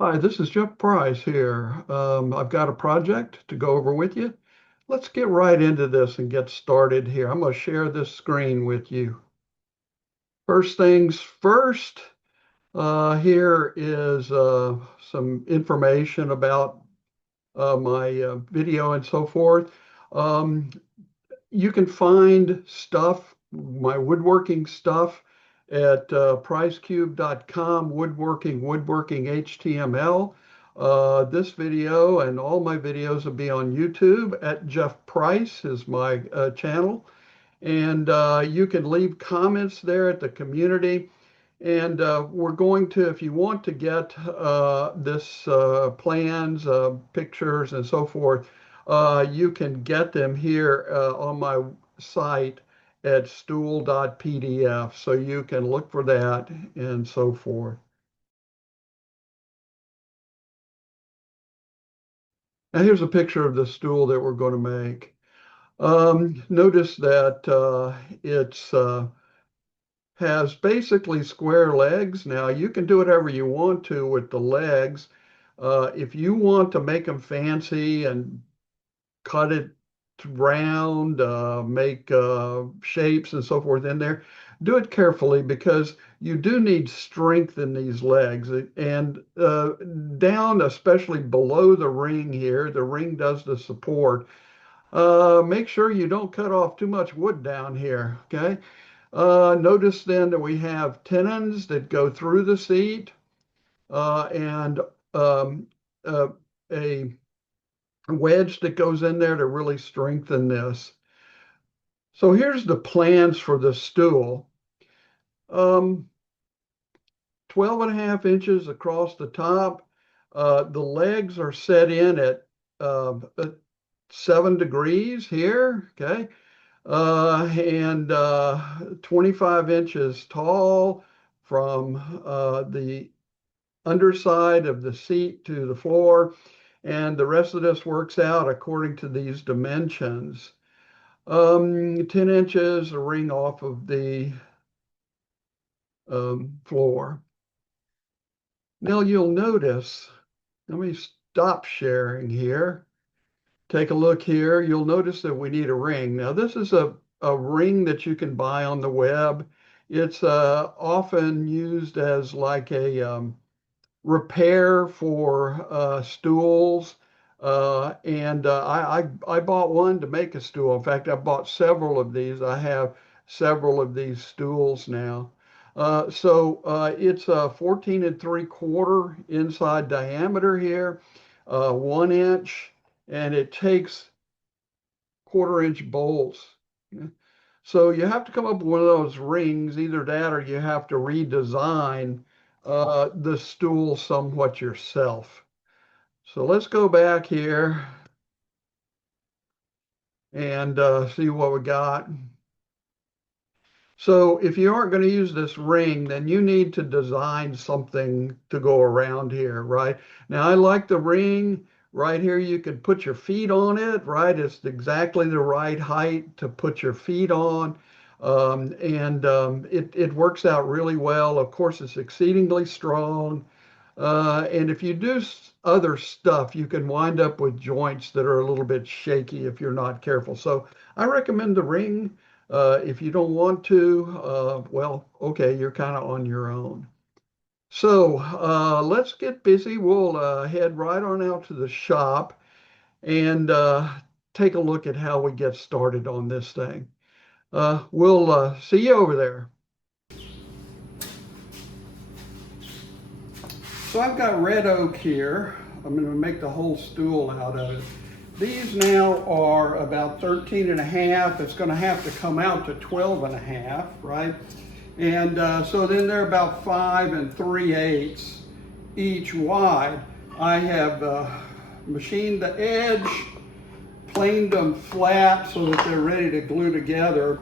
Hi, this is Jeff Price here. I've got a project to go over with you. Let's get right into this and get started here. I'm going to share this screen with you. First things first, here is some information about my video and so forth. Um, you can find stuff, my woodworking stuff, at pricecube.com, woodworking HTML. This video and all my videos will be on YouTube at Jeff Price is my channel. And you can leave comments there at the community. And we're going to, if you want to get this plans, pictures, and so forth, you can get them here on my site at stool.pdf. So you can look for that and so forth. Now here's a picture of the stool that we're going to make. Notice that it's has basically square legs. Now you can do whatever you want to with the legs. If you want to make them fancy and cut it round, make shapes and so forth in there, do it carefully because you do need strength in these legs. And down, especially below the ring here, the ring does the support. Make sure you don't cut off too much wood down here, okay? Notice then that we have tenons that go through the seat and um, uh, a wedge that goes in there to really strengthen this. So here's the plans for the stool. Um, 12 and a half inches across the top. The legs are set in at 7 degrees here, okay? And 25 inches tall from the underside of the seat to the floor. And the rest of this works out according to these dimensions. 10 inches, a ring off of the floor. Now you'll notice, let me stop sharing here. Take a look here. You'll notice that we need a ring. Now this is a ring that you can buy on the web. It's often used as like a repair for stools. And I bought one to make a stool. In fact, I bought several of these. I have several of these stools now. It's a 14 and 3/4 inside diameter here, 1 inch, and it takes 1/4 inch bolts. So you have to come up with one of those rings, either that or you have to redesign the stool somewhat yourself. So let's go back here and see what we got. So if you aren't going to use this ring, then you need to design something to go around here, right? Now I like the ring right here. You can put your feet on it, right? It's exactly the right height to put your feet on. It works out really well. Of course, it's exceedingly strong. And if you do other stuff, you can wind up with joints that are a little bit shaky if you're not careful. So I recommend the ring. If you don't want to, well, okay, you're kind of on your own. So let's get busy. We'll head right on out to the shop and take a look at how we get started on this thing. We'll see you over there. So I've got red oak here. I'm going to make the whole stool out of it. These now are about 13 and a half. It's going to have to come out to 12 and a half, right? And so then they're about 5 3/8 each wide. I have machined the edge, planed them flat so that they're ready to glue together.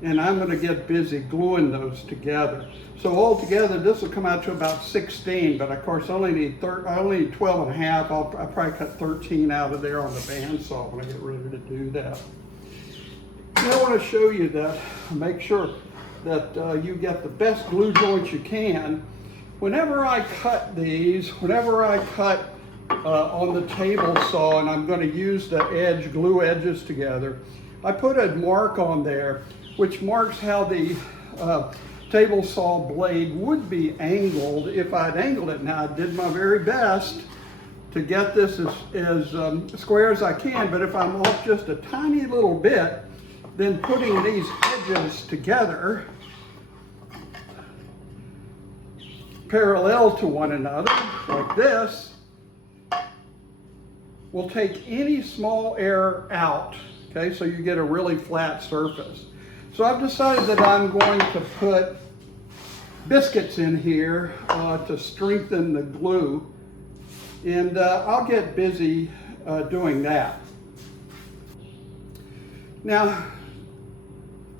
And I'm going to get busy gluing those together. So altogether, this will come out to about 16, but of course I only need 12 and a half. I'll probably cut 13 out of there on the bandsaw when I get ready to do that. Now I want to show you that, make sure that you get the best glue joints you can. Whenever I cut these, whenever I cut on the table saw, and I'm going to use the edge, glue edges together, I put a mark on there which marks how the table saw blade would be angled if I'd angled it. Now I did my very best to get this as square as I can, but if I'm off just a tiny little bit, then putting these edges together parallel to one another like this will take any small error out. Okay, so you get a really flat surface. So I've decided that I'm going to put biscuits in here to strengthen the glue, and I'll get busy doing that. Now,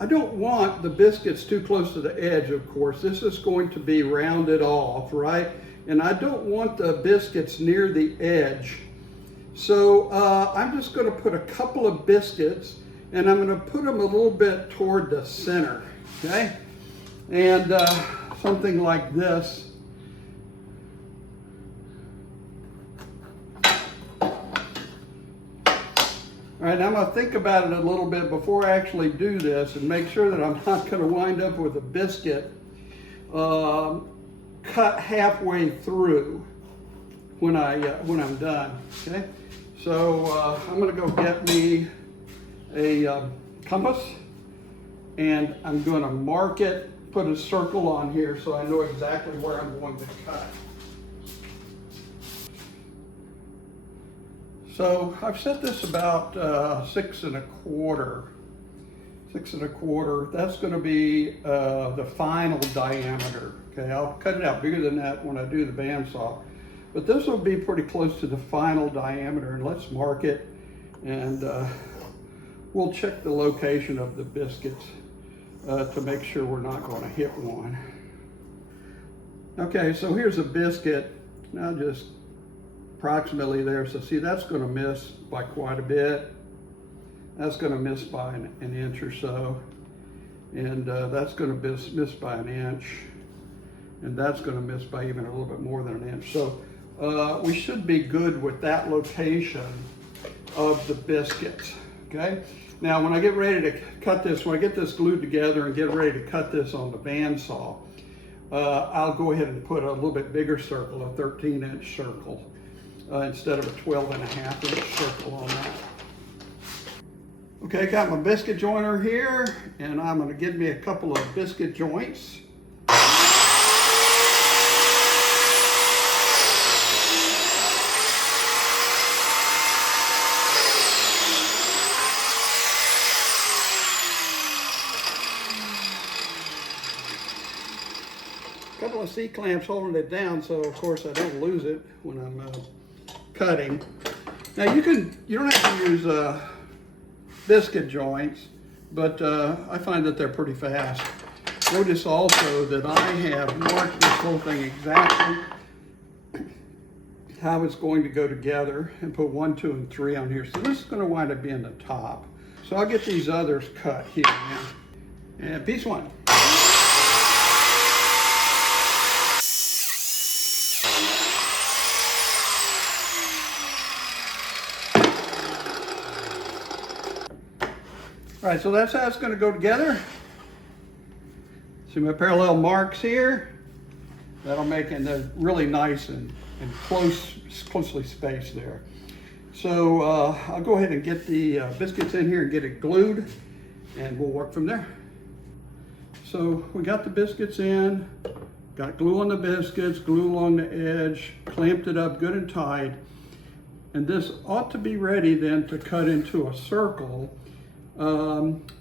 I don't want the biscuits too close to the edge, of course. This is going to be rounded off, right? And I don't want the biscuits near the edge. So I'm just going to put a couple of biscuits, and I'm going to put them a little bit toward the center, okay? And something like this. All right, now I'm going to think about it a little bit before I actually do this and make sure that I'm not going to wind up with a biscuit cut halfway through when I'm done, okay? So I'm going to go get me a compass, and I'm going to mark it, put a circle on here so I know exactly where I'm going to cut. So I've set this about 6 1/4. 6 1/4. That's going to be the final diameter. Okay, I'll cut it out bigger than that when I do the bandsaw. But this will be pretty close to the final diameter, and let's mark it, and we'll check the location of the biscuits to make sure we're not going to hit one. Okay, so here's a biscuit. Now just approximately there. So see, that's going to miss by quite a bit. That's going to miss by an inch or so. And that's going to miss by an inch. And that's going to miss by even a little bit more than an inch. So we should be good with that location of the biscuits, okay? Now, when I get ready to cut this, when I get this glued together and get ready to cut this on the bandsaw, I'll go ahead and put a little bit bigger circle, a 13-inch circle, instead of a 12.5-inch circle on that. Okay, got my biscuit joiner here, and I'm going to get me a couple of biscuit joints. A couple of C-clamps holding it down, so of course I don't lose it when I'm cutting. Now you don't have to use biscuit joints, but I find that they're pretty fast. Notice also that I have marked this whole thing exactly how it's going to go together and put 1, 2, and 3 on here. So this is going to wind up being the top. So I'll get these others cut here now. And piece 1. All right, so that's how it's going to go together. See my parallel marks here? That'll make it really nice and closely spaced there. So I'll go ahead and get the biscuits in here and get it glued, and we'll work from there. So we got the biscuits in, got glue on the biscuits, glue along the edge, clamped it up good and tight, and this ought to be ready then to cut into a circle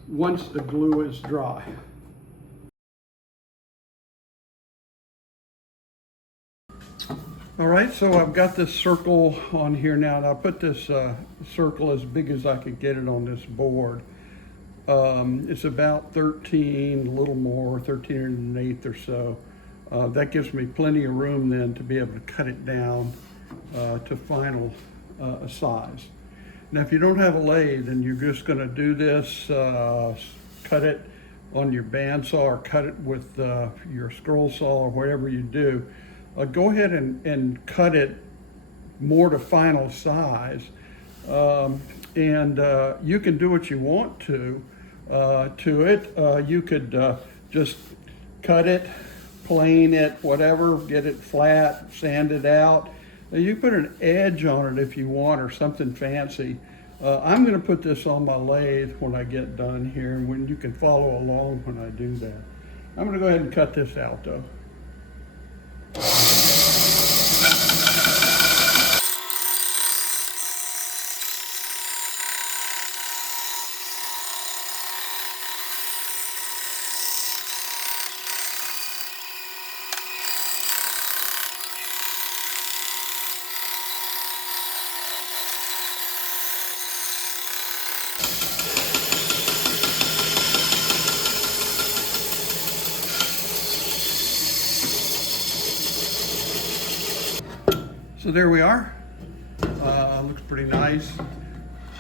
once the glue is dry. All right, so I've got this circle on here now, and I'll put this circle as big as I could get it on this board. It's about 13, a little more, 13 1/8 or so. That gives me plenty of room then to be able to cut it down to final size. Now, if you don't have a lathe and you're just going to do this, cut it on your bandsaw or cut it with your scroll saw or whatever you do, go ahead and cut it more to final size. And you can do what you want to it. You could just cut it, plane it, whatever, get it flat, sand it out. You put an edge on it if you want, or something fancy. I'm going to put this on my lathe when I get done here, and when you can follow along when I do that. I'm going to go ahead and cut this out though. So there we are. Looks pretty nice.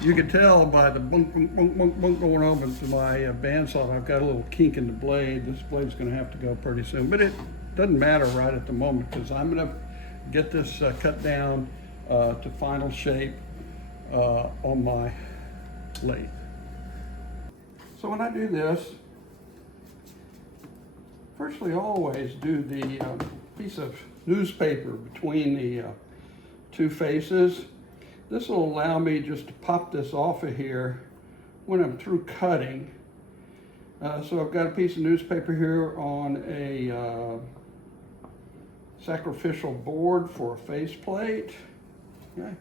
You can tell by the bunk, bunk, bunk, bunk, bunk going over to my bandsaw, I've got a little kink in the blade. This blade's going to have to go pretty soon, but it doesn't matter right at the moment because I'm going to get this cut down to final shape on my lathe. So when I do this, firstly always do the piece of newspaper between the two faces. This will allow me just to pop this off of here when I'm through cutting. So I've got a piece of newspaper here on a sacrificial board for a faceplate. Okay.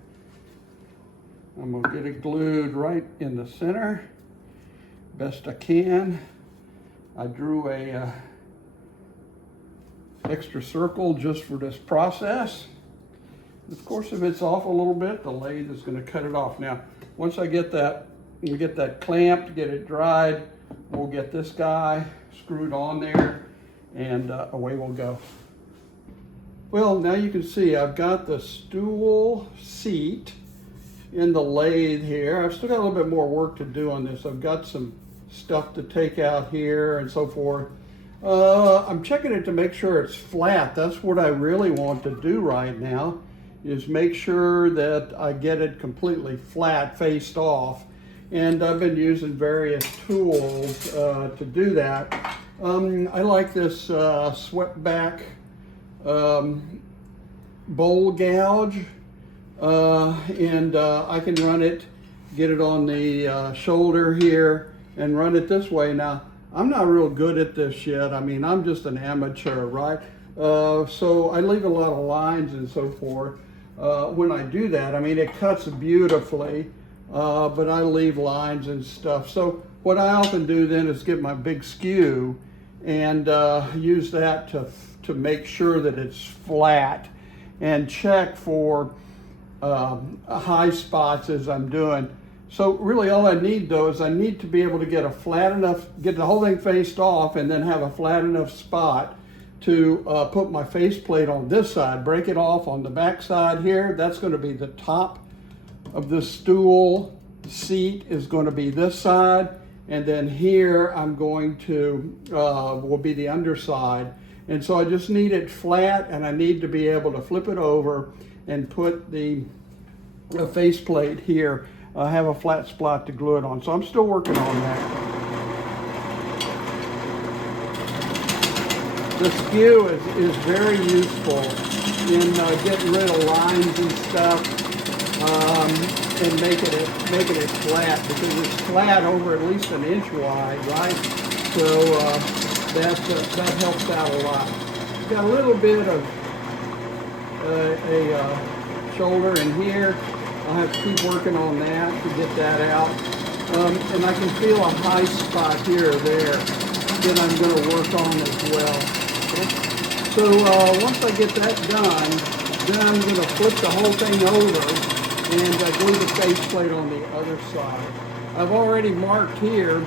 I'm gonna get it glued right in the center, best I can. I drew a extra circle just for this process. Of course, if it's off a little bit, the lathe is going to cut it off. Now, once I get that, we get that clamped, get it dried, we'll get this guy screwed on there, and away we'll go. Well, now you can see I've got the stool seat in the lathe here. I've still got a little bit more work to do on this. I've got some stuff to take out here and so forth. I'm checking it to make sure it's flat. That's what I really want to do right now, is make sure that I get it completely flat, faced off. And I've been using various tools to do that. I like this swept back bowl gouge, and I can run it, get it on the shoulder here and run it this way. Now, I'm not real good at this yet. I mean, I'm just an amateur, right? So I leave a lot of lines and so forth. When I do that, I mean, it cuts beautifully, but I leave lines and stuff. So what I often do then is get my big skew and use that to make sure that it's flat and check for high spots as I'm doing. So really all I need though is I need to be able to get a flat enough, get the whole thing faced off and then have a flat enough spot to put my faceplate on this side, break it off on the back side here. That's going to be the top of the stool. The seat is going to be this side, and then here I'm going to, will be the underside. And so I just need it flat, and I need to be able to flip it over and put the faceplate here. I have a flat spot to glue it on. So I'm still working on that. The skew is very useful in getting rid of lines and stuff and making it flat, because it's flat over at least an inch wide, right? So that helps out a lot. Got a little bit of a shoulder in here. I'll have to keep working on that to get that out. And I can feel a high spot here or there that I'm going to work on as well. Okay? So once I get that done, then I'm going to flip the whole thing over and glue the faceplate on the other side. I've already marked here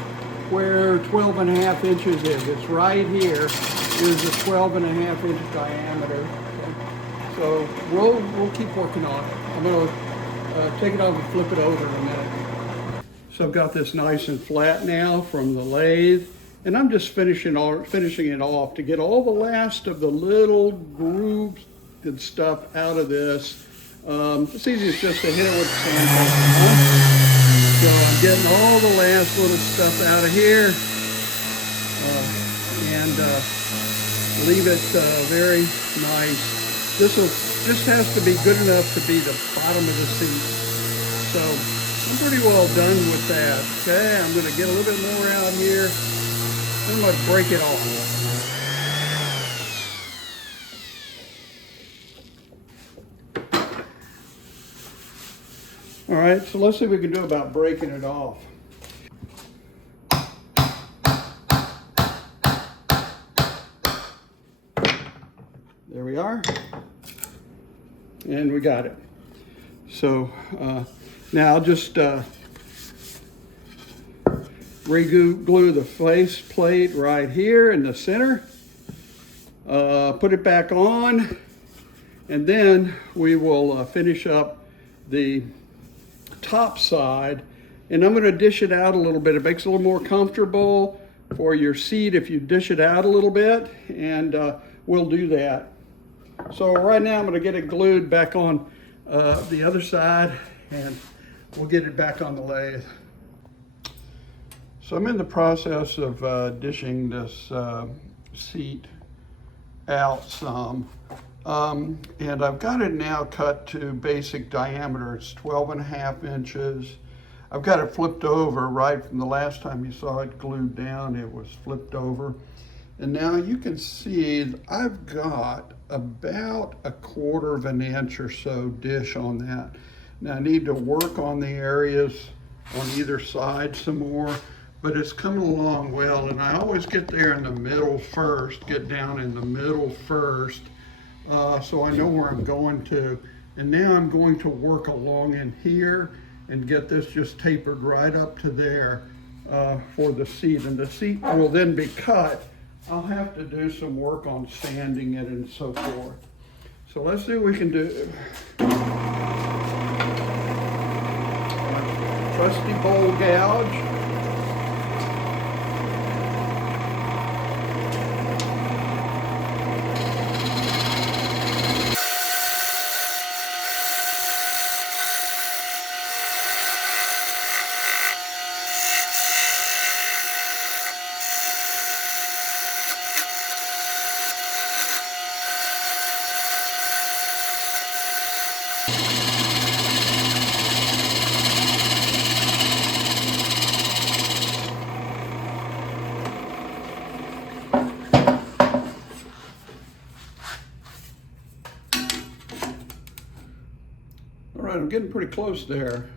where 12.5 inches is. It's right here is a 12.5 inch diameter. Okay? So we'll keep working on it. I'm going to take it off and flip it over in a minute. So I've got this nice and flat now from the lathe, and I'm just finishing it off to get all the last of the little grooves the stuff out of this. It's easiest just to hit it with the sandpaper. So I'm getting all the last little stuff out of here and leave it very nice. This just has to be good enough to be the bottom of the seat. So I'm pretty well done with that. Okay, I'm going to get a little bit more out here. I'm going to break it off. All right, so let's see what we can do about breaking it off. There we are. And we got it. So now I'll just re-glue the face plate right here in the center. Put it back on, and then we will finish up the top side, and I'm going to dish it out a little bit. It makes it a little more comfortable for your seat if you dish it out a little bit, and we'll do that. So right now I'm going to get it glued back on the other side, and we'll get it back on the lathe. So I'm in the process of dishing this seat out some. And I've got it now cut to basic diameter. It's 12.5 inches. I've got it flipped over right from the last time you saw it glued down. It was flipped over. And now you can see I've got about 1/4 of an inch or so dish on that. Now I need to work on the areas on either side some more, but it's coming along well. And I always get there in the middle first, get down in the middle first. So I know where I'm going to. And now I'm going to work along in here and get this just tapered right up to there for the seat. And the seat will then be cut. I'll have to do some work on sanding it and so forth. So let's see what we can do. Trusty bowl gouge. All right, I'm getting pretty close there.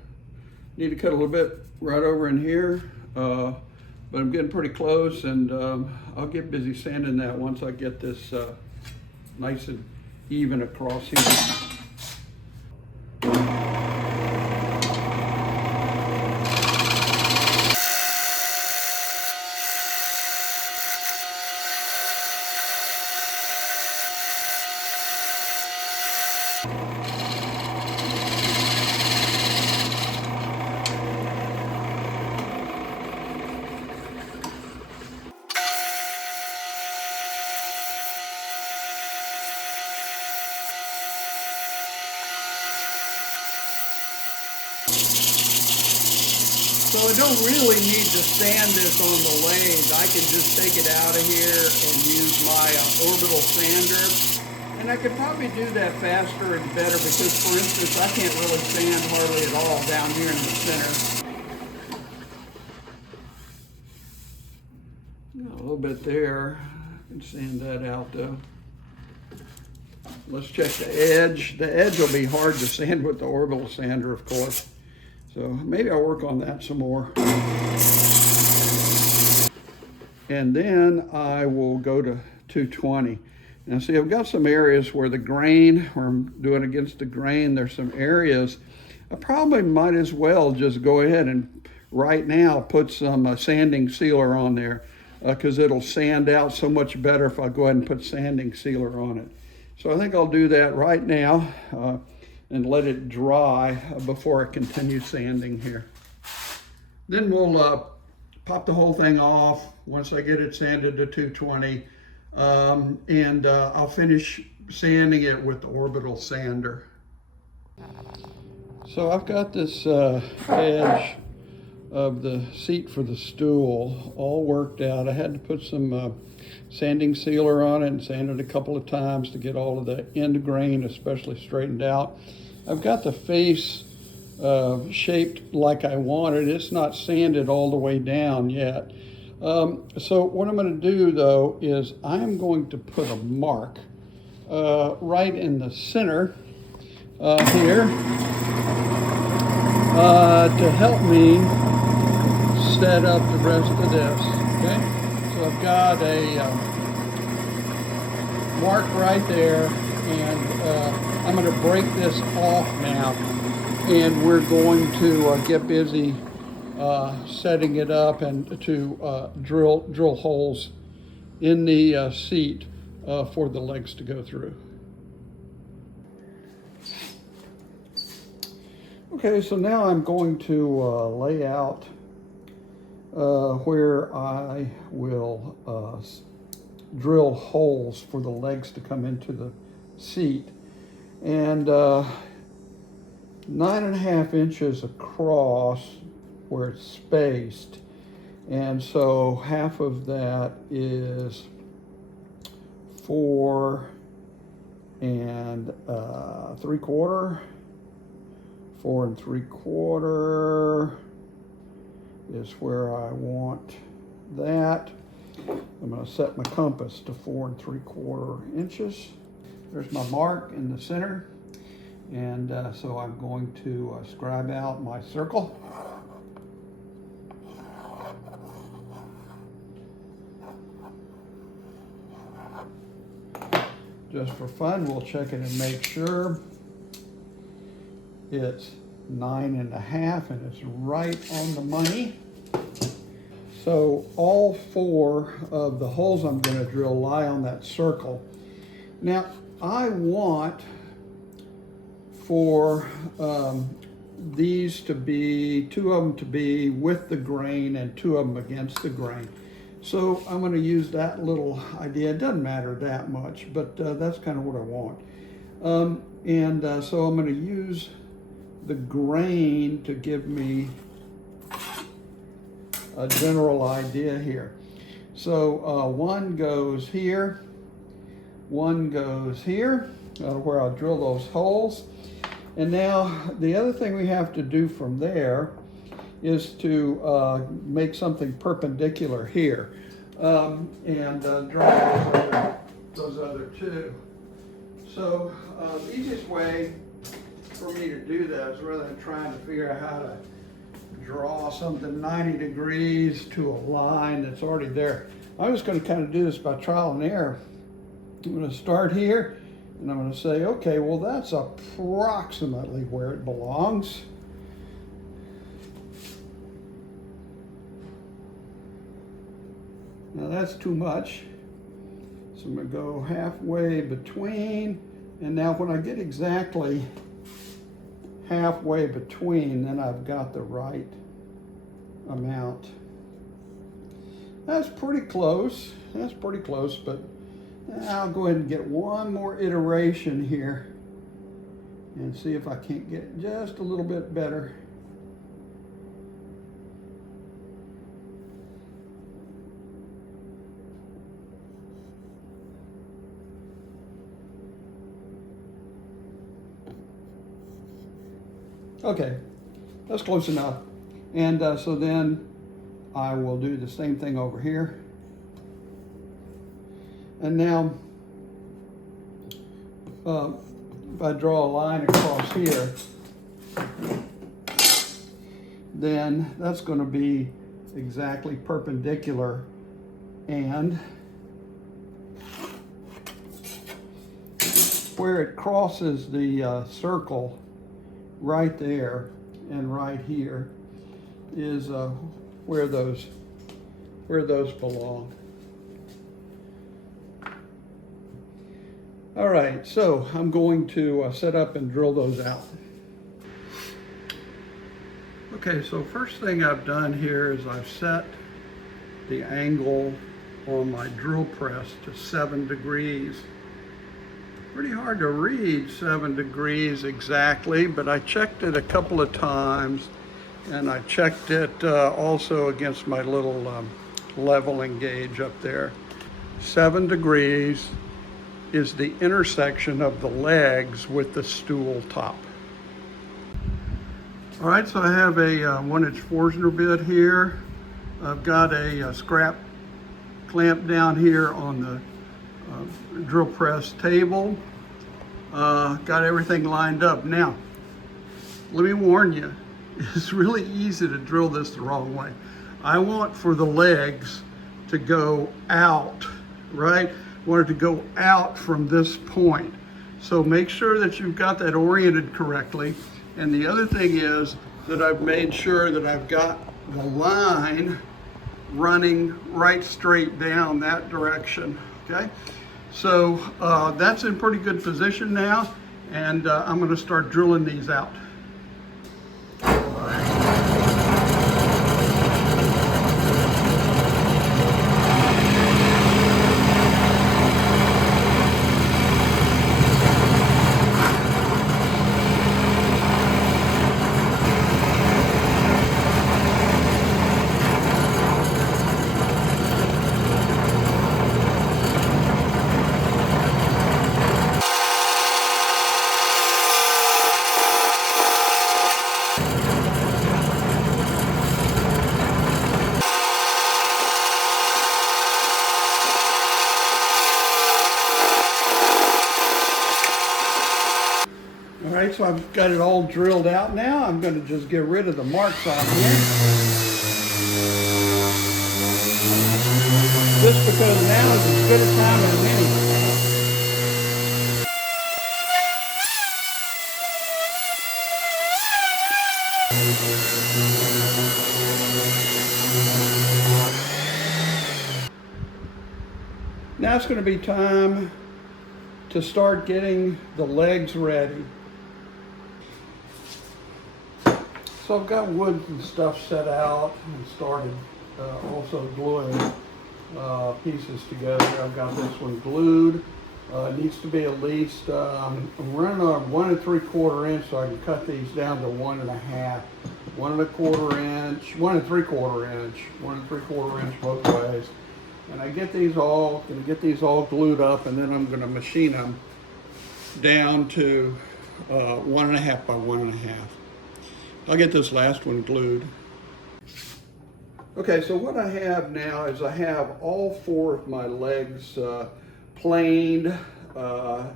Need to cut a little bit right over in here, but I'm getting pretty close, and I'll get busy sanding that once I get this nice and even across here. So I don't really need to sand this on the lathe. I can just take it out of here and use my orbital sander. And I could probably do that faster and better because, for instance, I can't really sand hardly at all down here in the center. Got a little bit there. I can sand that out though. Let's check the edge. The edge will be hard to sand with the orbital sander, of course. So maybe I'll work on that some more. And then I will go to 220. Now see, I've got some areas where the grain, where I'm doing against the grain, there's some areas. I probably might as well just go ahead and right now put some sanding sealer on there because it'll sand out so much better if I go ahead and put sanding sealer on it. So I think I'll do that right now. And let it dry before I continue sanding here. Then we'll pop the whole thing off. Once I get it sanded to 220, And I'll finish sanding it with the orbital sander. So I've got this edge of the seat for the stool all worked out. I had to put some sanding sealer on it and sand it a couple of times to get all of the end grain especially straightened out. I've got the face shaped like I wanted. It's not sanded all the way down yet. So what I'm going to do though is I'm going to put a mark right in the center here to help me set up the rest of this. Okay, so I've got a mark right there, and I'm going to break this off now, and we're going to get busy setting it up and to drill holes in the seat for the legs to go through. Okay, so now I'm going to lay out where I will drill holes for the legs to come into the seat. And 9.5 inches across where it's spaced. And so half of that is 4 3/4. 4 3/4 is where I want that. I'm going to set my compass to 4 3/4 inches. There's my mark in the center. And so I'm going to scribe out my circle. Just for fun, we'll check it and make sure. It's 9.5 and it's right on the money. So all 4 of the holes I'm going to drill lie on that circle. Now I want for these to be, 2 of them to be with the grain and 2 of them against the grain. So I'm going to use that little idea. It doesn't matter that much, but that's kind of what I want. So I'm going to use the grain to give me a general idea here. So one goes here, one goes here, where I'll drill those holes. And now the other thing we have to do from there is to make something perpendicular here and draw those other 2. So the easiest way for me to do that is, rather than trying to figure out how to draw something 90 degrees to a line that's already there, I'm just going to kind of do this by trial and error. I'm going to start here and I'm going to say, okay, well that's approximately where it belongs. Now that's too much. So I'm going to go halfway between, and now when I get exactly halfway between, then I've got the right amount. That's pretty close. That's pretty close, but I'll go ahead and get one more iteration here and see if I can't get just a little bit better. Okay, that's close enough. And so then I will do the same thing over here. And now, if I draw a line across here, then that's going to be exactly perpendicular, and where it crosses the circle right there and right here is where those belong. All right, so I'm going to set up and drill those out. Okay, so first thing I've done here is I've set the angle on my drill press to 7 degrees. Pretty hard to read 7 degrees exactly, but I checked it a couple of times, and I checked it also against my little leveling gauge up there. 7 degrees is the intersection of the legs with the stool top. All right, so I have a 1-inch Forstner bit here. I've got a scrap clamp down here on the drill press table. Got everything lined up. Now, let me warn you, it's really easy to drill this the wrong way. I want for the legs to go out, right? I want it to go out from this point. So make sure that you've got that oriented correctly. And the other thing is that I've made sure that I've got the line running right straight down that direction, okay? So that's in pretty good position now, and I'm gonna start drilling these out. All right, so I've got it all drilled out now. I'm going to just get rid of the marks on here. Just because now is as good a time as any. Now it's going to be time to start getting the legs ready. So I've got wood and stuff set out and started also gluing pieces together. I've got this one glued. It needs to be at least, I'm running on 1 3/4 inch, so I can cut these down to 1 1/2, 1 1/4 inch, 1 3/4 inch, 1 3/4 inch both ways. And I get these all, gonna get these all glued up, and then I'm gonna machine them down to 1 1/2 by 1 1/2. I'll get this last one glued. Okay, so what I have now is I have all 4 of my legs planed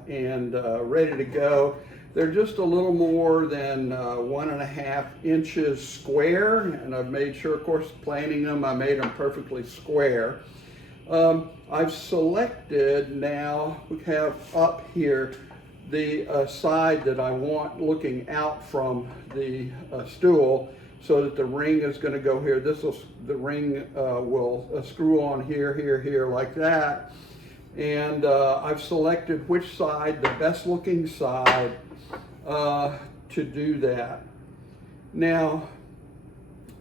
and ready to go. They're just a little more than 1 1/2 inches square, and I've made sure, of course, planing them, I made them perfectly square. I've selected now, we have up here the side that I want looking out from the stool, so that the ring is going to go here. The ring will screw on here, here, here, like that. And I've selected which side, the best looking side, to do that. Now,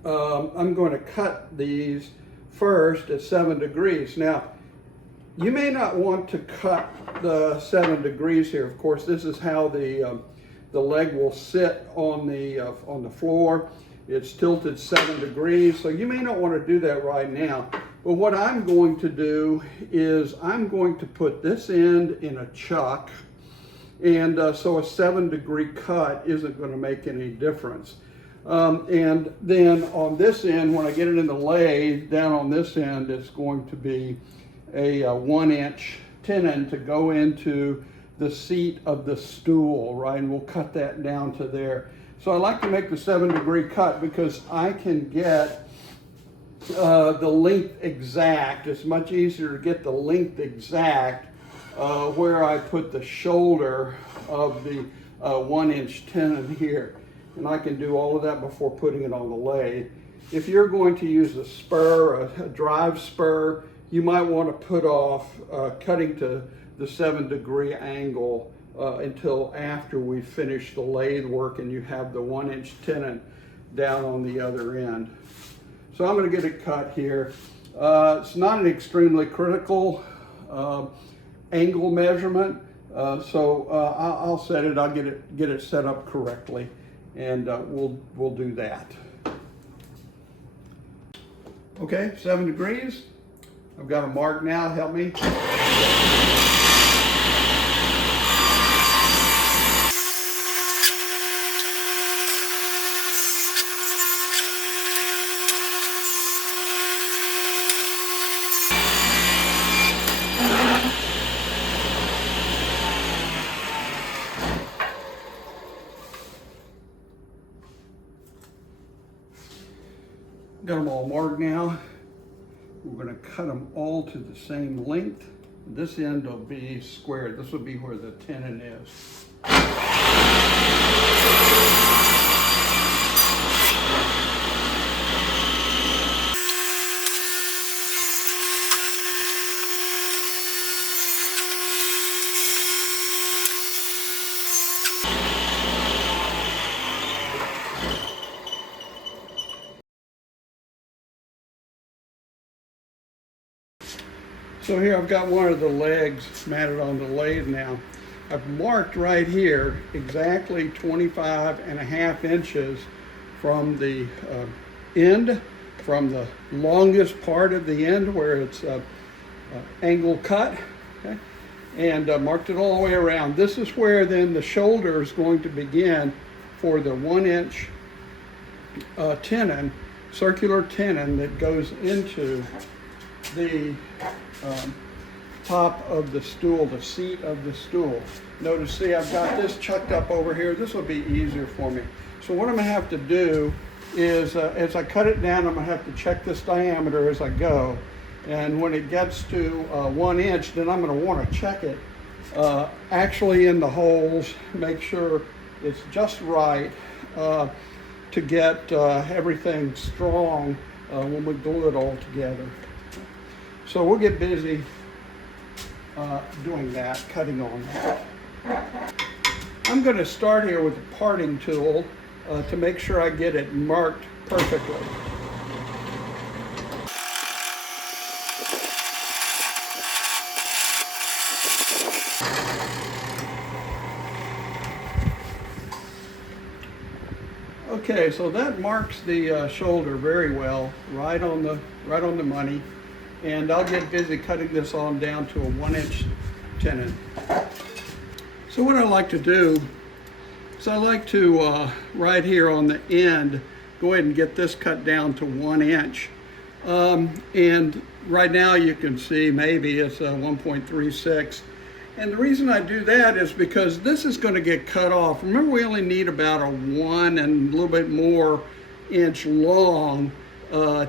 I'm going to cut these first at 7 degrees. Now, you may not want to cut the 7 degrees here. Of course, this is how the leg will sit on the floor. It's tilted 7 degrees, so you may not want to do that right now. But what I'm going to do is I'm going to put this end in a chuck, and so a 7 degree cut isn't going to make any difference. And then on this end, when I get it in the lathe, down on this end, it's going to be a 1-inch tenon to go into the seat of the stool, right? And we'll cut that down to there. So I like to make the 7 degree cut because I can get the length exact. It's much easier to get the length exact where I put the shoulder of the 1-inch tenon here. And I can do all of that before putting it on the lathe. If you're going to use a spur, a drive spur, you might want to put off cutting to the 7 degree angle until after we finish the lathe work and you have the 1-inch tenon down on the other end. So I'm going to get it cut here. It's not an extremely critical uh, angle measurement, so I'll set it. I'll get it set up correctly, and we'll do that. Okay, 7 degrees. I've got a mark now. Help me. Got them all marked now. We're going to cut them all to the same length. This end will be squared. This will be where the tenon is. So here I've got one of the legs mounted on the lathe now. I've marked right here exactly 25.5 inches from the end, from the longest part of the end where it's angle cut, okay? And marked it all the way around. This is where then the shoulder is going to begin for the 1-inch tenon, circular tenon that goes into the top of the stool, the seat of the stool. Notice, see, I've got this chucked up over here. This will be easier for me. So what I'm going to have to do is, as I cut it down, I'm going to have to check this diameter as I go. And when it gets to 1 inch, then I'm going to want to check it actually in the holes, make sure it's just right to get everything strong when we glue it all together. So we'll get busy doing that, cutting on that. I'm going to start here with the parting tool to make sure I get it marked perfectly. Okay, so that marks the shoulder very well, right on the money. And I'll get busy cutting this on down to a 1-inch tenon. So what I like to do is I like to, right here on the end, go ahead and get this cut down to 1 inch. And right now you can see maybe it's 1.36. And the reason I do that is because this is going to get cut off. Remember, we only need about a 1 and a little bit more inch long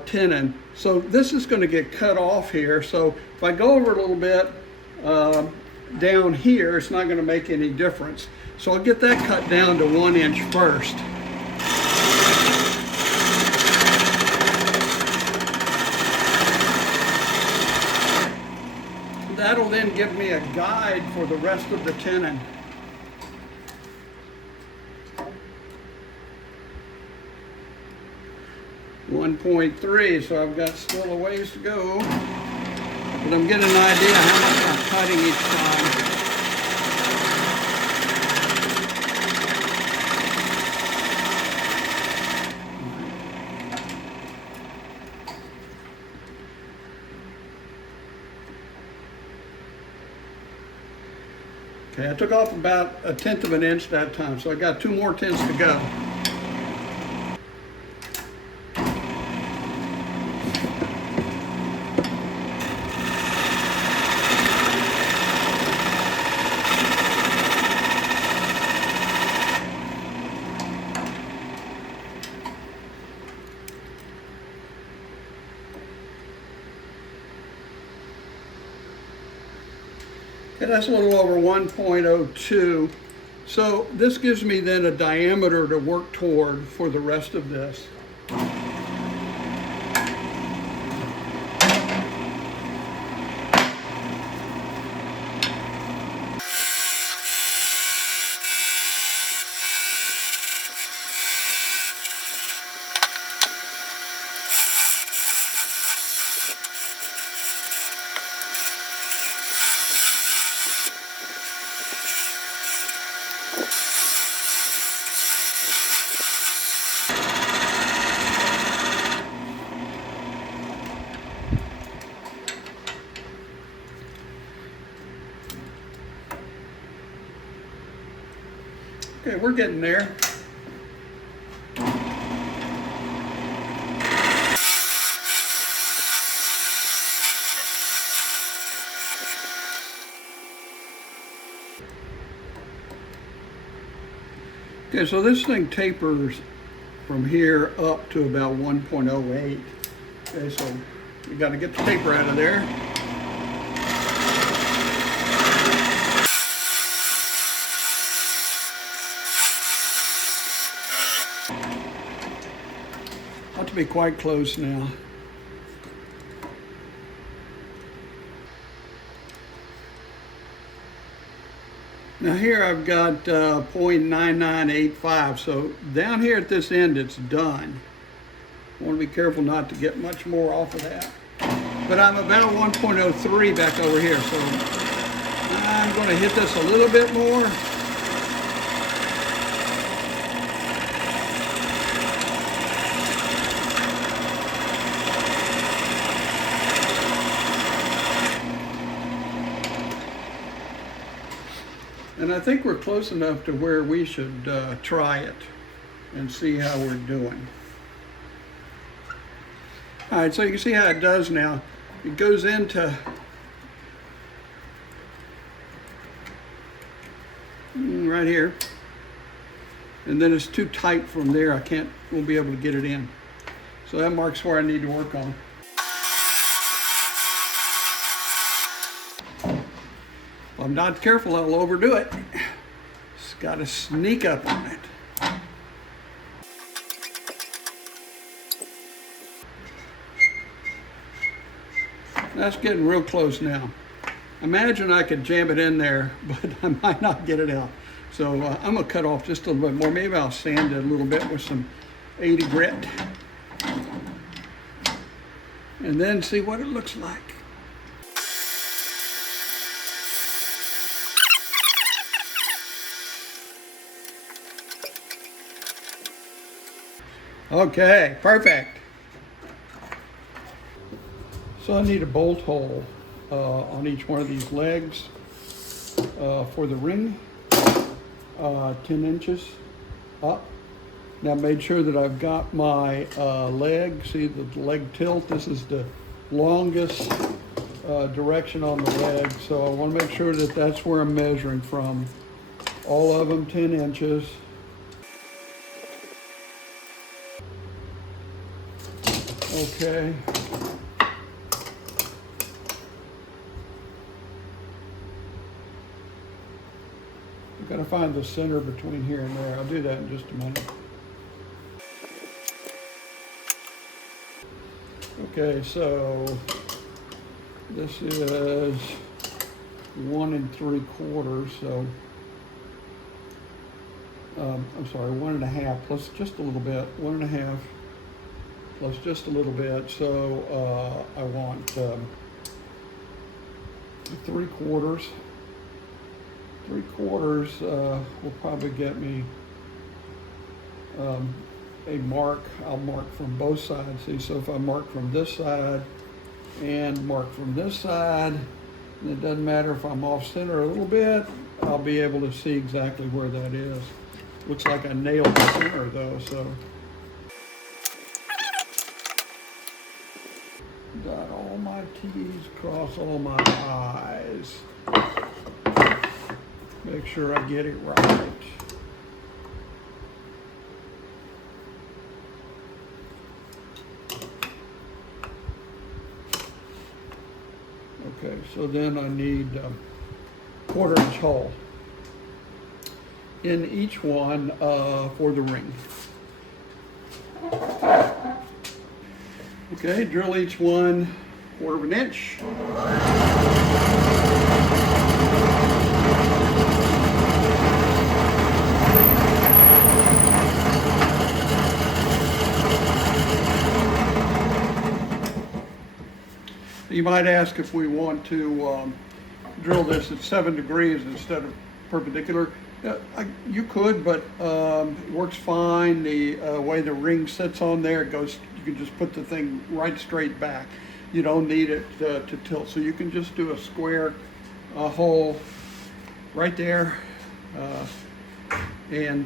tenon. So this is going to get cut off here. So if I go over a little bit down here, it's not going to make any difference. So I'll get that cut down to 1 inch first. That'll then give me a guide for the rest of the tenon. .3, so I've got still a ways to go, but I'm getting an idea how much I'm cutting each time. Okay, I took off about 1/10 of an inch that time, so I got 2 more tenths to go. Okay, that's a little over 1.02. So this gives me then a diameter to work toward for the rest of this. Okay, we're getting there. Okay, so this thing tapers from here up to about 1.08. Okay, so we got to get the taper out of there. Ought to be quite close now. Now here I've got 0.9985, so down here at this end it's done. I want to be careful not to get much more off of that. But I'm about 1.03 back over here, so I'm going to hit this a little bit more. And I think we're close enough to where we should try it and see how we're doing. All right, so you can see how it does now. It goes into right here, and then it's too tight from there. Won't be able to get it in. So that marks where I need to work on. If I'm not careful, I'll overdo it. Just got to sneak up on it. That's getting real close now. Imagine I could jam it in there, but I might not get it out. So I'm gonna cut off just a little bit more. Maybe I'll sand it a little bit with some 80 grit. And then see what it looks like. Okay, perfect. So I need a bolt hole on each one of these legs for the ring, 10 inches up. Now I made sure that I've got my leg, see the leg tilt, this is the longest direction on the leg, so I want to make sure that that's where I'm measuring from. All of them 10 inches. Okay. I've got to find the center between here and there. I'll do that in just a minute. Okay, so this is 1 3/4, so I'm sorry, 1 1/2 plus just a little bit, 1 1/2 plus just a little bit. So I want 3/4. 3/4 will probably get me a mark. I'll mark from both sides. See, so if I mark from this side and mark from this side, and it doesn't matter if I'm off center a little bit, I'll be able to see exactly where that is. Looks like I nailed the center though, so. Dot all my T's, cross all my I's. Make sure I get it right. Okay, so then I need a 1/4 inch hole in each one for the ring. Okay, drill each one 1/4 inch. You might ask if we want to drill this at 7 degrees instead of perpendicular. You could, but it works fine. The way the ring sits on there, it goes. You can just put the thing right straight back. You don't need it to tilt, so you can just do a square hole right there. And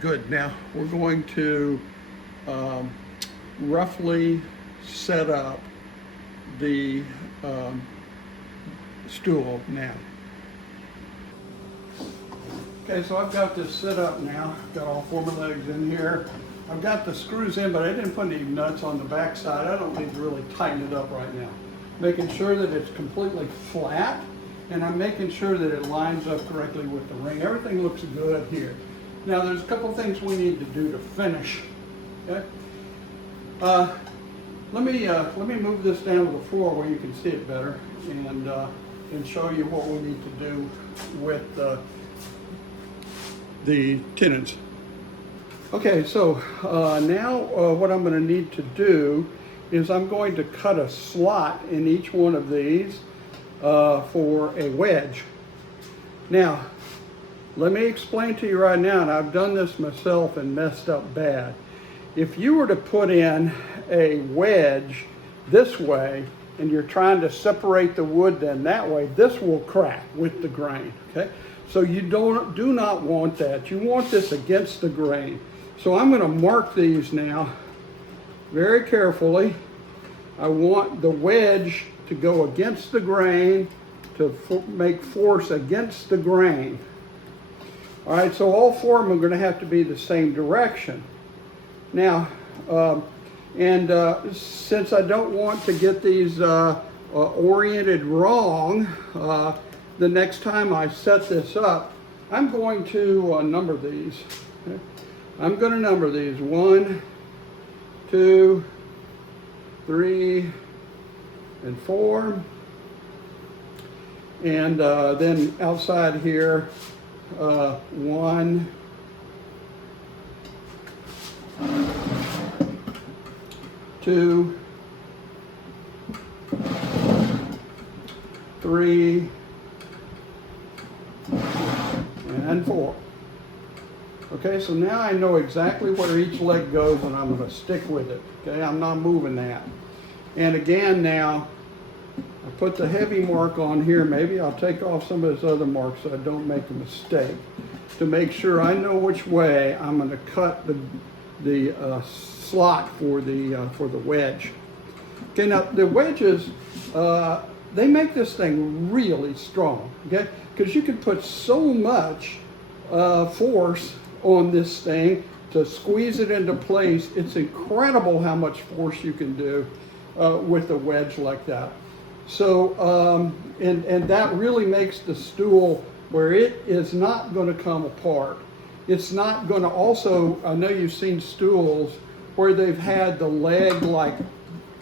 good. Now we're going to um, roughly set up the stool now. Okay, so I've got this set up now. Got all four of my legs in here. I've got the screws in, but I didn't put any nuts on the back side. I don't need to really tighten it up right now. Making sure that it's completely flat, and I'm making sure that it lines up correctly with the ring. Everything looks good here. Now there's a couple things we need to do to finish. Okay. Let me move this down to the floor where you can see it better, and show you what we need to do with the tenons. Okay, so now what I'm going to need to do is I'm going to cut a slot in each one of these for a wedge. Now, let me explain to you right now, and I've done this myself and messed up bad. If you were to put in a wedge this way, and you're trying to separate the wood then that way, this will crack with the grain, okay? So you do not want that. You want this against the grain. So I'm going to mark these now very carefully. I want the wedge to go against the grain, to make force against the grain. All right, so all four of them are going to have to be the same direction. Now, since I don't want to get these oriented wrong, the next time I set this up, I'm going to number these. Okay? I'm going to number these 1, 2, 3, and 4. And then outside here, 1, 2, 3, and 4. Okay, so now I know exactly where each leg goes, and I'm going to stick with it. Okay, I'm not moving that. And again now, I put the heavy mark on here. Maybe I'll take off some of this other mark so I don't make a mistake, to make sure I know which way I'm going to cut the slot for the wedge. Okay, now the wedges, they make this thing really strong. Okay, because you can put so much force on this thing to squeeze it into place. It's incredible how much force you can do with a wedge like that. So, and that really makes the stool where it is not going to come apart. It's not going to also, I know you've seen stools where they've had the leg like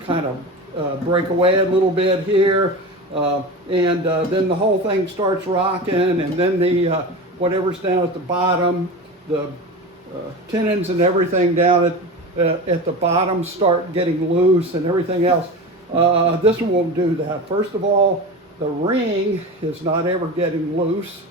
kind of break away a little bit here, and then the whole thing starts rocking, and then the whatever's down at the bottom, the tenons and everything down at the bottom start getting loose and everything else. This one won't do that. First of all, the ring is not ever getting loose.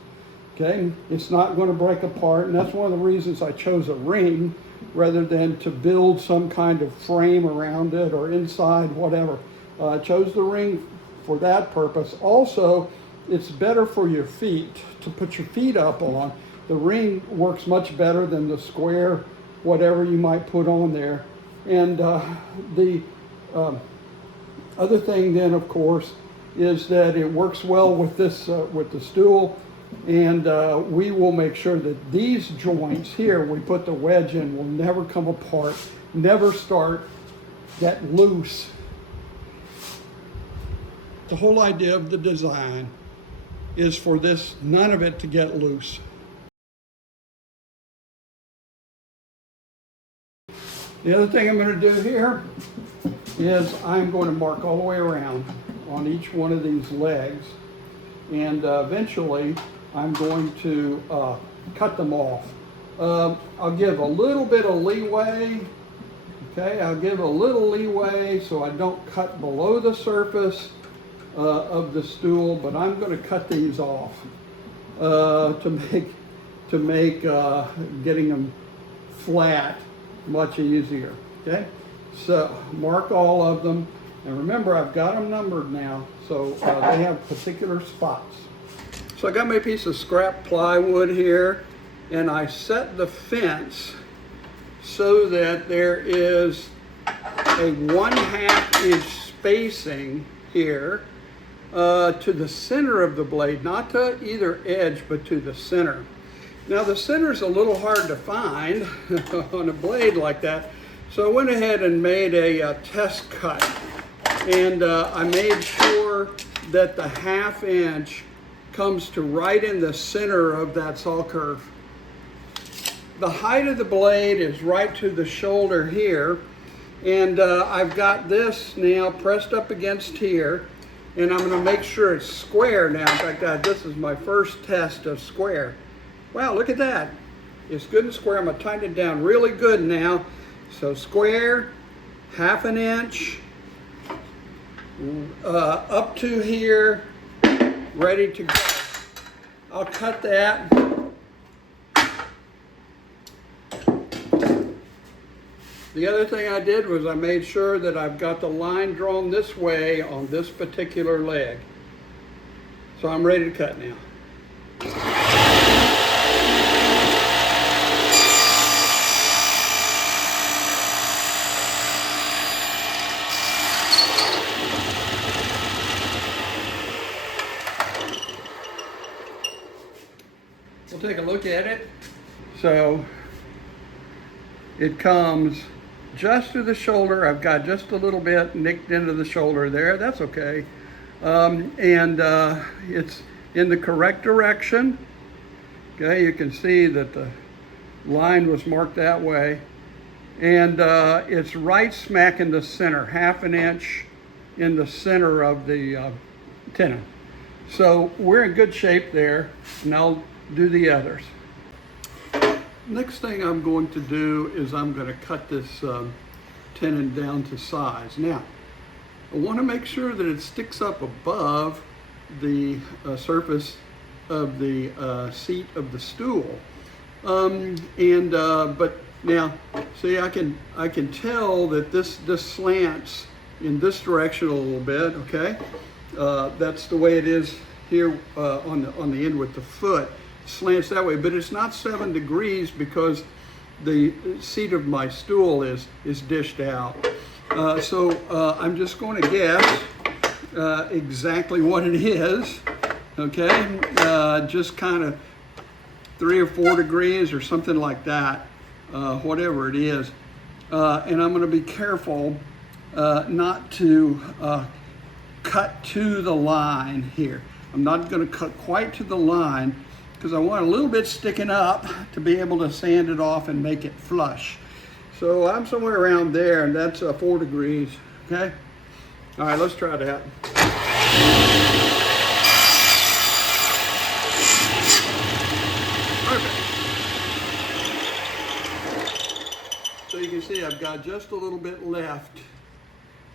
Okay, it's not going to break apart, and that's one of the reasons I chose a ring rather than to build some kind of frame around it or inside, whatever. I chose the ring for that purpose. Also, it's better for your feet to put your feet up on. The ring works much better than the square, whatever you might put on there. And the other thing then, of course, is that it works well with this, with the stool. And we will make sure that these joints here, we put the wedge in, will never come apart, never start get loose. The whole idea of the design is for this, none of it to get loose. The other thing I'm going to do here is I'm going to mark all the way around on each one of these legs, and eventually I'm going to cut them off. I'll give a little bit of leeway. Okay, I'll give a little leeway so I don't cut below the surface of the stool, but I'm going to cut these off to make getting them flat much easier. Okay, so mark all of them, and remember I've got them numbered now, so they have particular spots. So I got my piece of scrap plywood here, and I set the fence so that there is a 1/2 inch spacing here to the center of the blade, not to either edge, but to the center. Now the center is a little hard to find on a blade like that, so I went ahead and made a test cut, and I made sure that the 1/2 inch comes to right in the center of that saw curve. The height of the blade is right to the shoulder here, and I've got this now pressed up against here, and I'm going to make sure it's square now. In fact, this is my first test of square. Wow, look at that. It's good and square. I'm going to tighten it down really good now. So square, 1/2 inch, up to here, ready to go. I'll cut that. The other thing I did was I made sure that I've got the line drawn this way on this particular leg. So I'm ready to cut now. We'll take a look at it. So it comes just to the shoulder. I've got just a little bit nicked into the shoulder there. That's okay. It's in the correct direction. Okay, you can see that the line was marked that way. And it's right smack in the center, 1/2 inch in the center of the tenon. So we're in good shape there, and I'll do the others. Next thing I'm going to do is I'm going to cut this tenon down to size. Now, I want to make sure that it sticks up above the surface of the seat of the stool. But now, see, I can tell that this slants in this direction a little bit. Okay, that's the way it is here on the end with the foot. Slants that way, but it's not 7 degrees because the seat of my stool is dished out. So I'm just going to guess exactly what it is. Okay, just kind of 3 or 4 degrees or something like that, whatever it is. And I'm going to be careful not to cut to the line here. I'm not going to cut quite to the line, because I want a little bit sticking up to be able to sand it off and make it flush. So I'm somewhere around there, and that's 4 degrees, okay? All right, let's try that. Perfect. So you can see I've got just a little bit left,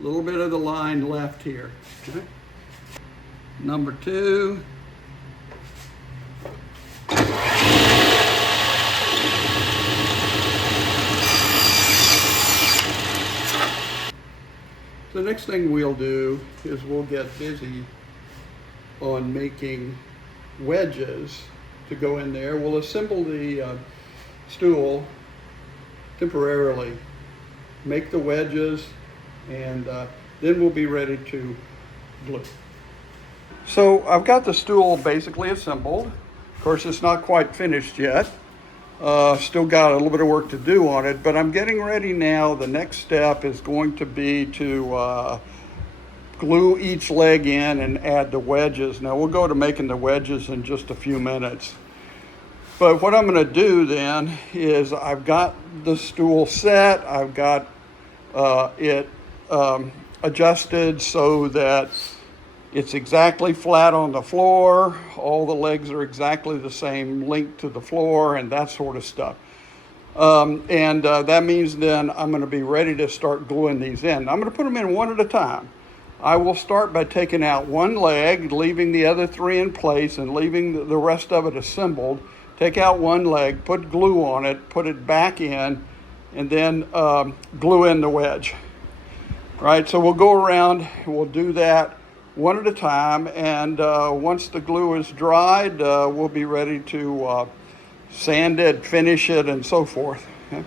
a little bit of the line left here, okay? Number 2. The next thing we'll do is we'll get busy on making wedges to go in there. We'll assemble the stool temporarily, make the wedges, and then we'll be ready to glue. So I've got the stool basically assembled. Of course, it's not quite finished yet. Still got a little bit of work to do on it, but I'm getting ready now. The next step is going to be to glue each leg in and add the wedges. Now we'll go to making the wedges in just a few minutes. But what I'm going to do then is I've got the stool set. I've got it adjusted so that it's exactly flat on the floor. All the legs are exactly the same length to the floor and that sort of stuff. That means then I'm going to be ready to start gluing these in. I'm going to put them in one at a time. I will start by taking out one leg, leaving the other 3 in place and leaving the rest of it assembled. Take out one leg, put glue on it, put it back in, and then glue in the wedge. Right, so we'll go around and we'll do that one at a time, and once the glue is dried, we'll be ready to sand it, finish it, and so forth. Okay.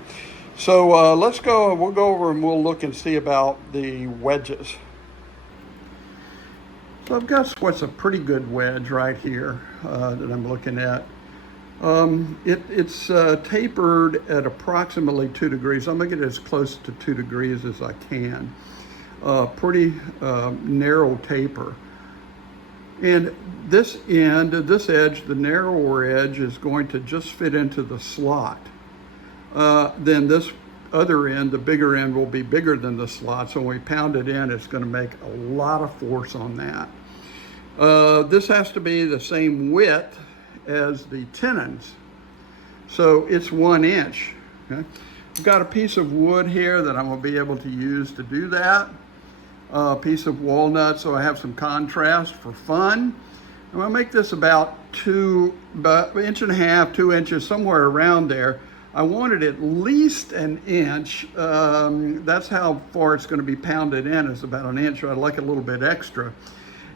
So we'll go over and we'll look and see about the wedges. So I've got what's a pretty good wedge right here that I'm looking at. It's tapered at approximately 2 degrees. I'm gonna get as close to 2 degrees as I can. Pretty narrow taper. And this edge, the narrower edge, is going to just fit into the slot. Then this other end, the bigger end, will be bigger than the slot. So when we pound it in, it's going to make a lot of force on that. This has to be the same width as the tenons. So it's 1 inch. Okay? I've got a piece of wood here that I'm going to be able to use to do that. A piece of walnut, so I have some contrast for fun. I'm going to make this about 1.5 inches, 2 inches, somewhere around there. I want it at least 1 inch. That's how far it's going to be pounded in, is about 1 inch. I'd like a little bit extra.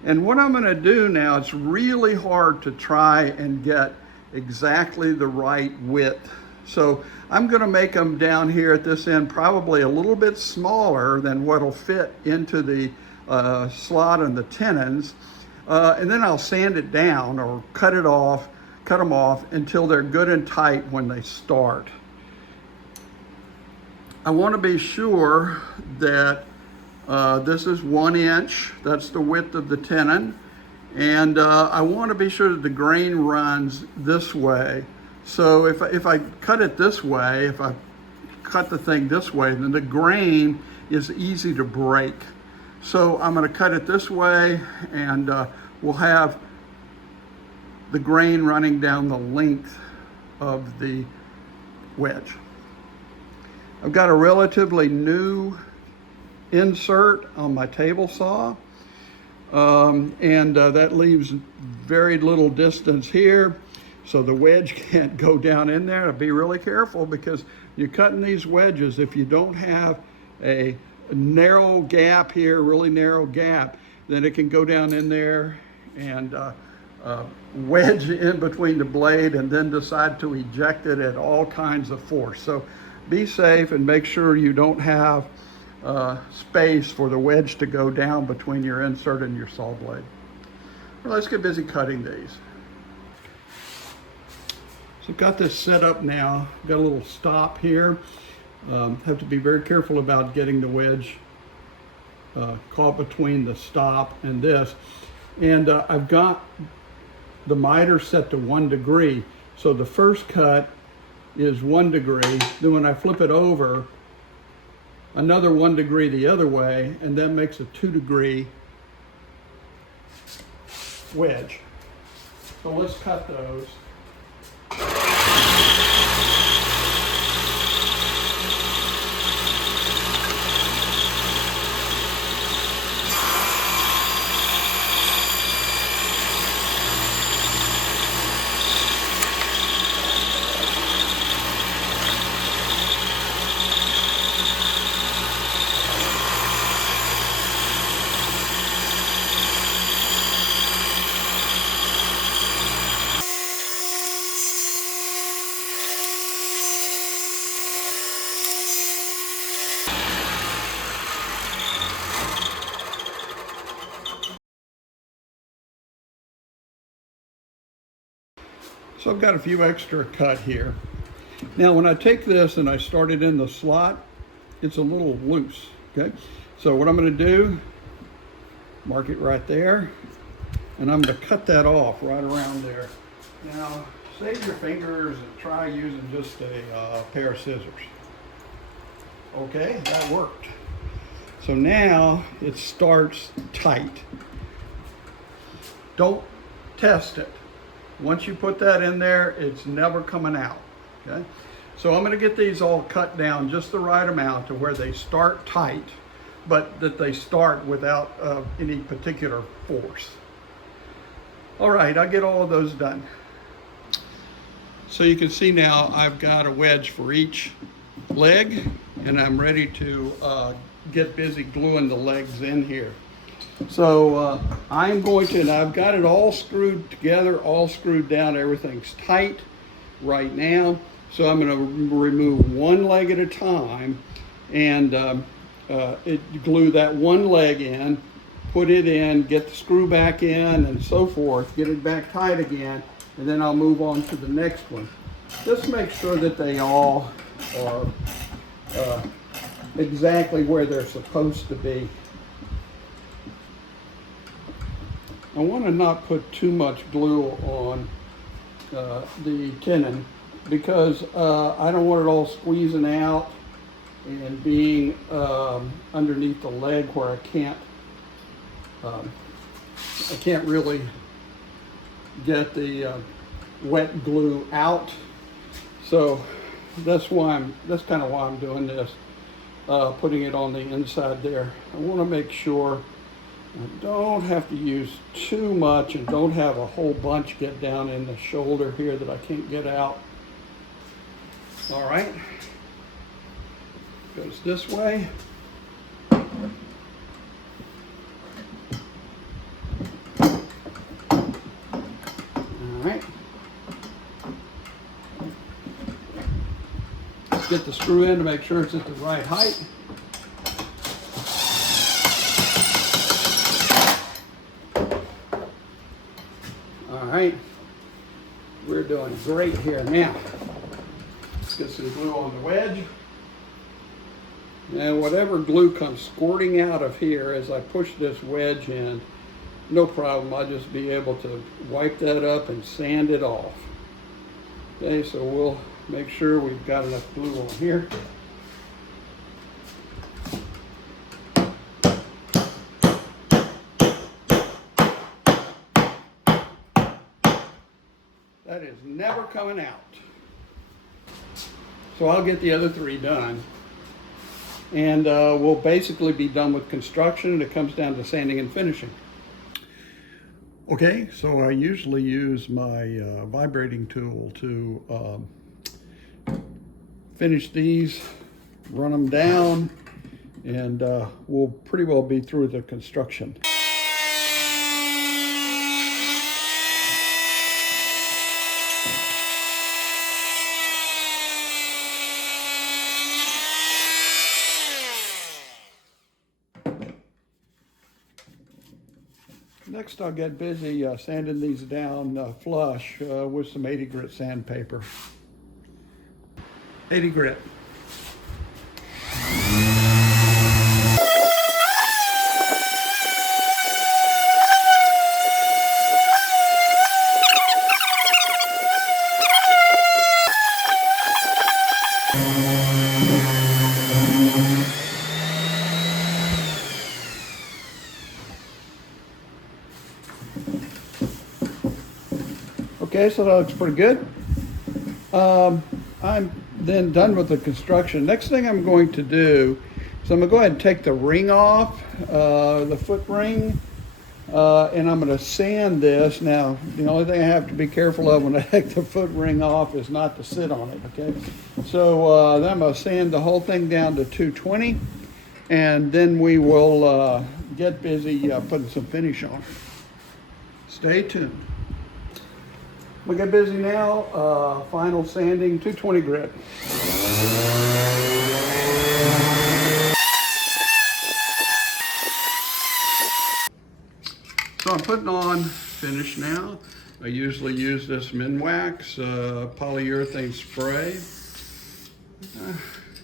And what I'm going to do now, it's really hard to try and get exactly the right width. So I'm going to make them down here at this end probably a little bit smaller than what'll fit into the slot and the tenons. And then I'll sand it down or cut them off until they're good and tight when they start. I want to be sure that this is 1 inch. That's the width of the tenon. And I want to be sure that the grain runs this way. So if I cut it this way, if I cut the thing this way, then the grain is easy to break. So I'm going to cut it this way, and we'll have the grain running down the length of the wedge. I've got a relatively new insert on my table saw, and that leaves very little distance here. So the wedge can't go down in there. Be really careful, because you're cutting these wedges. If you don't have a narrow gap here, really narrow gap, then it can go down in there and wedge in between the blade and then decide to eject it at all kinds of force. So be safe and make sure you don't have space for the wedge to go down between your insert and your saw blade. Well, let's get busy cutting these. So I've got this set up now. Got a little stop here. Have to be very careful about getting the wedge caught between the stop and this. And I've got the miter set to 1 degree. So the first cut is 1 degree. Then when I flip it over, another 1 degree the other way, and that makes a 2 degree wedge. So let's cut those. So I've got a few extra cut here. Now when I take this and I start it in the slot, it's a little loose, okay? So what I'm gonna do, mark it right there, and I'm gonna cut that off right around there. Now, save your fingers and try using just a pair of scissors. Okay, that worked. So now it starts tight. Don't test it. Once you put that in there, it's never coming out, okay? So I'm gonna get these all cut down just the right amount to where they start tight, but that they start without any particular force. All right, I'll get all of those done. So you can see now I've got a wedge for each leg, and I'm ready to get busy gluing the legs in here. So I'm going to, and I've got it all screwed together, all screwed down, everything's tight. right now. So I'm going to remove one leg at a time and glue that one leg in, put it in, get the screw back in and so forth, get it back tight again, and then I'll move on to the next one. Just make sure that they all are exactly where they're supposed to be. I want to not put too much glue on the tenon because I don't want it all squeezing out and being underneath the leg where I can't really get the wet glue out. So that's kind of why I'm doing this, putting it on the inside there. I want to make sure I don't have to use too much and don't have a whole bunch get down in the shoulder here that I can't get out. All right, goes this way. All right. Let's get the screw in to make sure it's at the right height. All right, we're doing great here. Now, let's get some glue on the wedge. And whatever glue comes squirting out of here as I push this wedge in, no problem, I'll just be able to wipe that up and sand it off. Okay, so we'll make sure we've got enough glue on here. That is never coming out. So I'll get the other three done. And we'll basically be done with construction, and it comes down to sanding and finishing. Okay, so I usually use my vibrating tool to finish these, run them down, and we'll pretty well be through the construction. Next, I'll get busy sanding these down flush with some 80 grit sandpaper. 80 grit. Okay, so that looks pretty good. I'm then done with the construction. Next thing I'm going to do is I'm going to go ahead and take the ring off, the foot ring, and I'm going to sand this. Now, the only thing I have to be careful of when I take the foot ring off is not to sit on it, okay? So then I'm going to sand the whole thing down to 220, and then we will get busy putting some finish on it. Stay tuned. We get busy now, final sanding, 220 grit. So I'm putting on finish now. I usually use this Minwax polyurethane spray. I'm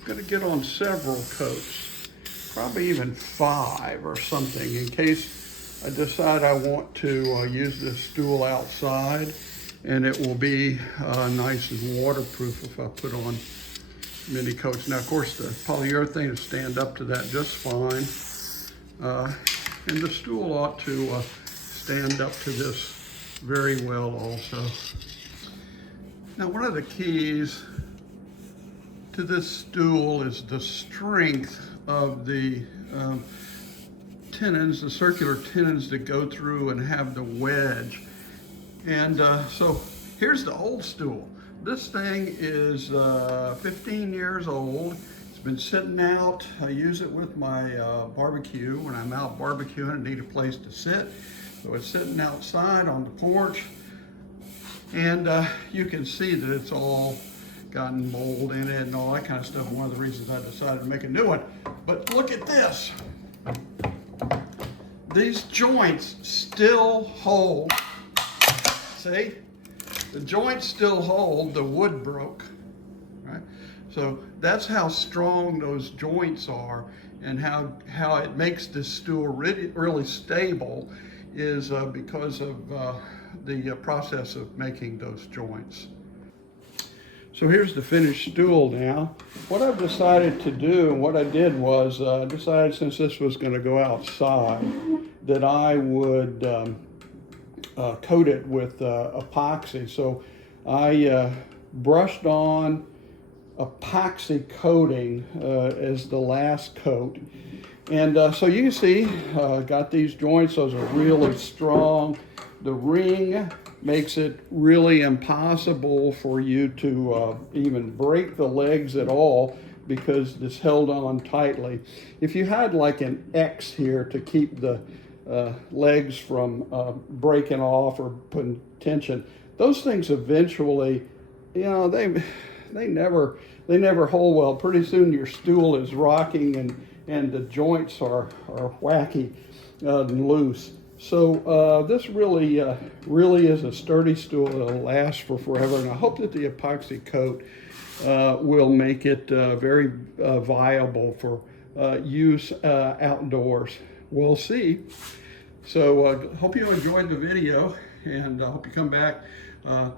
gonna get on several coats, probably even 5 or something, in case I decide I want to use this stool outside. And it will be nice and waterproof if I put on many coats. Now, of course, the polyurethane will stand up to that just fine. And the stool ought to stand up to this very well also. Now, one of the keys to this stool is the strength of the tenons, the circular tenons that go through and have the wedge. And so here's the old stool. This thing is 15 years old. It's been sitting out. I use it with my barbecue. When I'm out barbecuing, I need a place to sit. So it's sitting outside on the porch. And you can see that it's all gotten mold in it and all that kind of stuff. One of the reasons I decided to make a new one. But look at this. These joints still hold. See? The joints still hold, the wood broke. Right? So that's how strong those joints are, and how it makes this stool really stable is because of the process of making those joints. So here's the finished stool now. What I've decided to do, and what I did was, I decided since this was going to go outside, that I would coat it with epoxy. So I brushed on epoxy coating as the last coat. And so you can see, got these joints, those are really strong. The ring makes it really impossible for you to even break the legs at all because it's held on tightly. If you had like an X here to keep the legs from breaking off or putting tension, those things eventually, you know, they never hold well. Pretty soon your stool is rocking and the joints are wacky and loose. So this really is a sturdy stool that'll last for forever, and I hope that the epoxy coat will make it very viable for use outdoors. We'll see. So hope you enjoyed the video, and I hope you come back.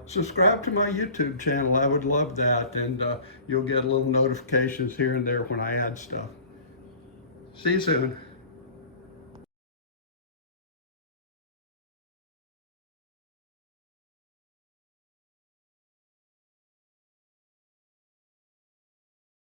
Subscribe to my YouTube channel. I would love that, and you'll get little notifications here and there when I add stuff. See you soon.